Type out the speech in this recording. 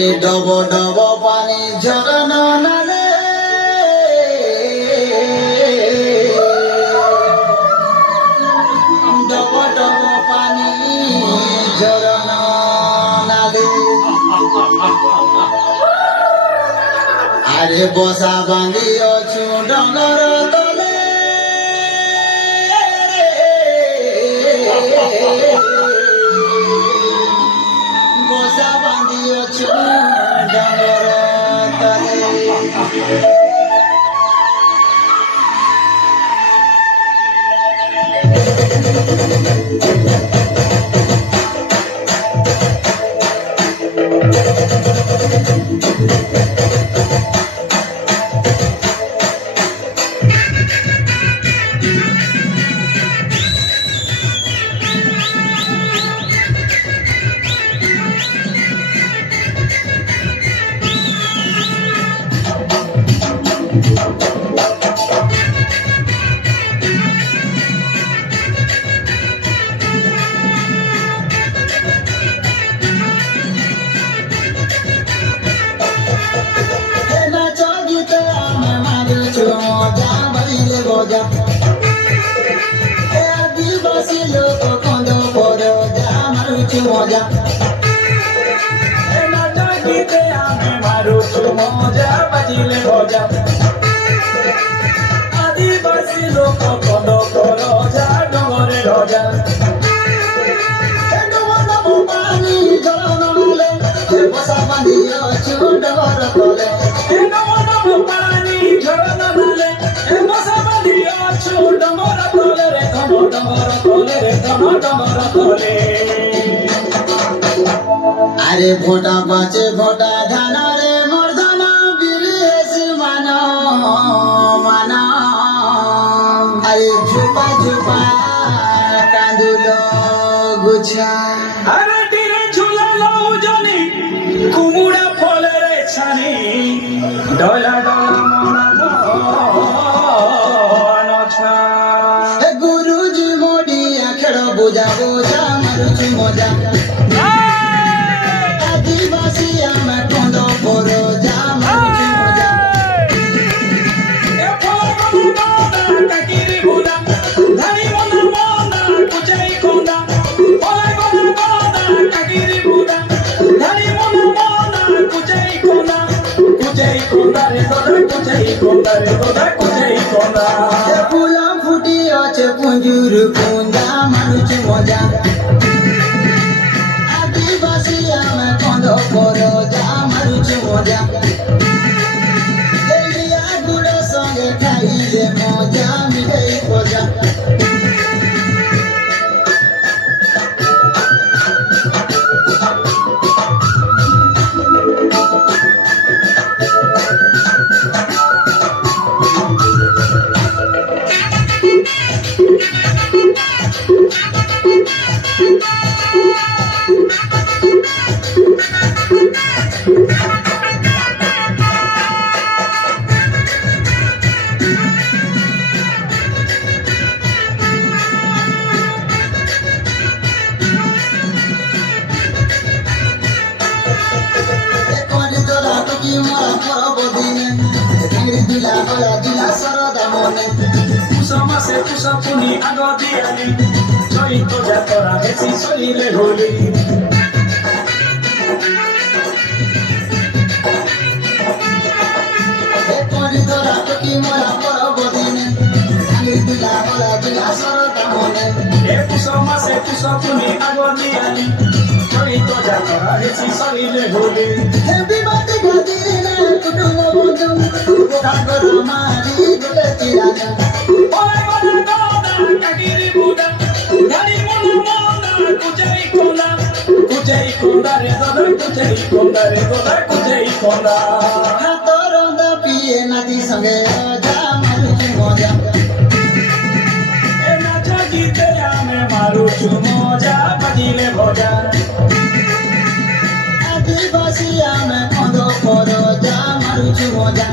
আরে ডব ডব পানি ঝরনা নালে ডব ডব পানি ঝরনা নালে আরে বসা বাঁধি অছু ডঙ্গর তলে বসা বাঁধি অছু ডঙ্গর তলে মজা আদিবাসী লোক কন্দ পর মারুছু মজা নাচা গীতে আমি মারুছু মজা বাজিলে মজা আদিবাসী লোক কন্দ পর ডগরে রজা পানি জল নলে বসা বাঁধি অছু ডগর তলে পানি জল নলে বসা বাঁধি অছু ডগর তলে রে ডগর তলে রে ডগর তলে আরে ভোটা বাঁচে ভোটা ধান রে মর্ধন বিরেশ মান মান আরে ঝুপা ঝুপা কাঁদুল গুছা আরে তীরে ঝুলালো জনি কুমুড়া ফলের ছানি ডলা ডলা মনা গুরুজি মোডিয়া খেড় বোঝা বোঝা মারুছু মজা আদিবাসী আমার কন্দ পর যা মারুছু মজা ফুলা ফুটি আছে পুঞ্জুর পুঞ্জা মারুছু মজা আদিবাসী আমার কন্দ পর যা মারুছু মজা গুড় সঙ্গে খাইলে মজা মিঠাই মজা কুসমাসে কুসপুনি আগতি আনি চৈত যাতরা বেশি শরীরে হোলি কুসমাসে কুসপুনি আগতি আনি চৈত যাতরা বেশি শরীরে হোলি বিবাদে গাদিলে কুটুম বন্ধু কাগর মারি গুলে চিরানা ওই বলা দাদা কাগিরি বুদা গাড়ি মনা মনা কুজাই কোনা রে দাদা কুজাই কোনা রে দাদা কুজাই কোনা হাতর দা পিয়ে নদী সঙ্গে যা মারুছু মজা এ নাচা গীতে আমি মারুছু মজা বাজিলে ভজা আদিবাসী আমি কন্দ পর যা মারুছু মজা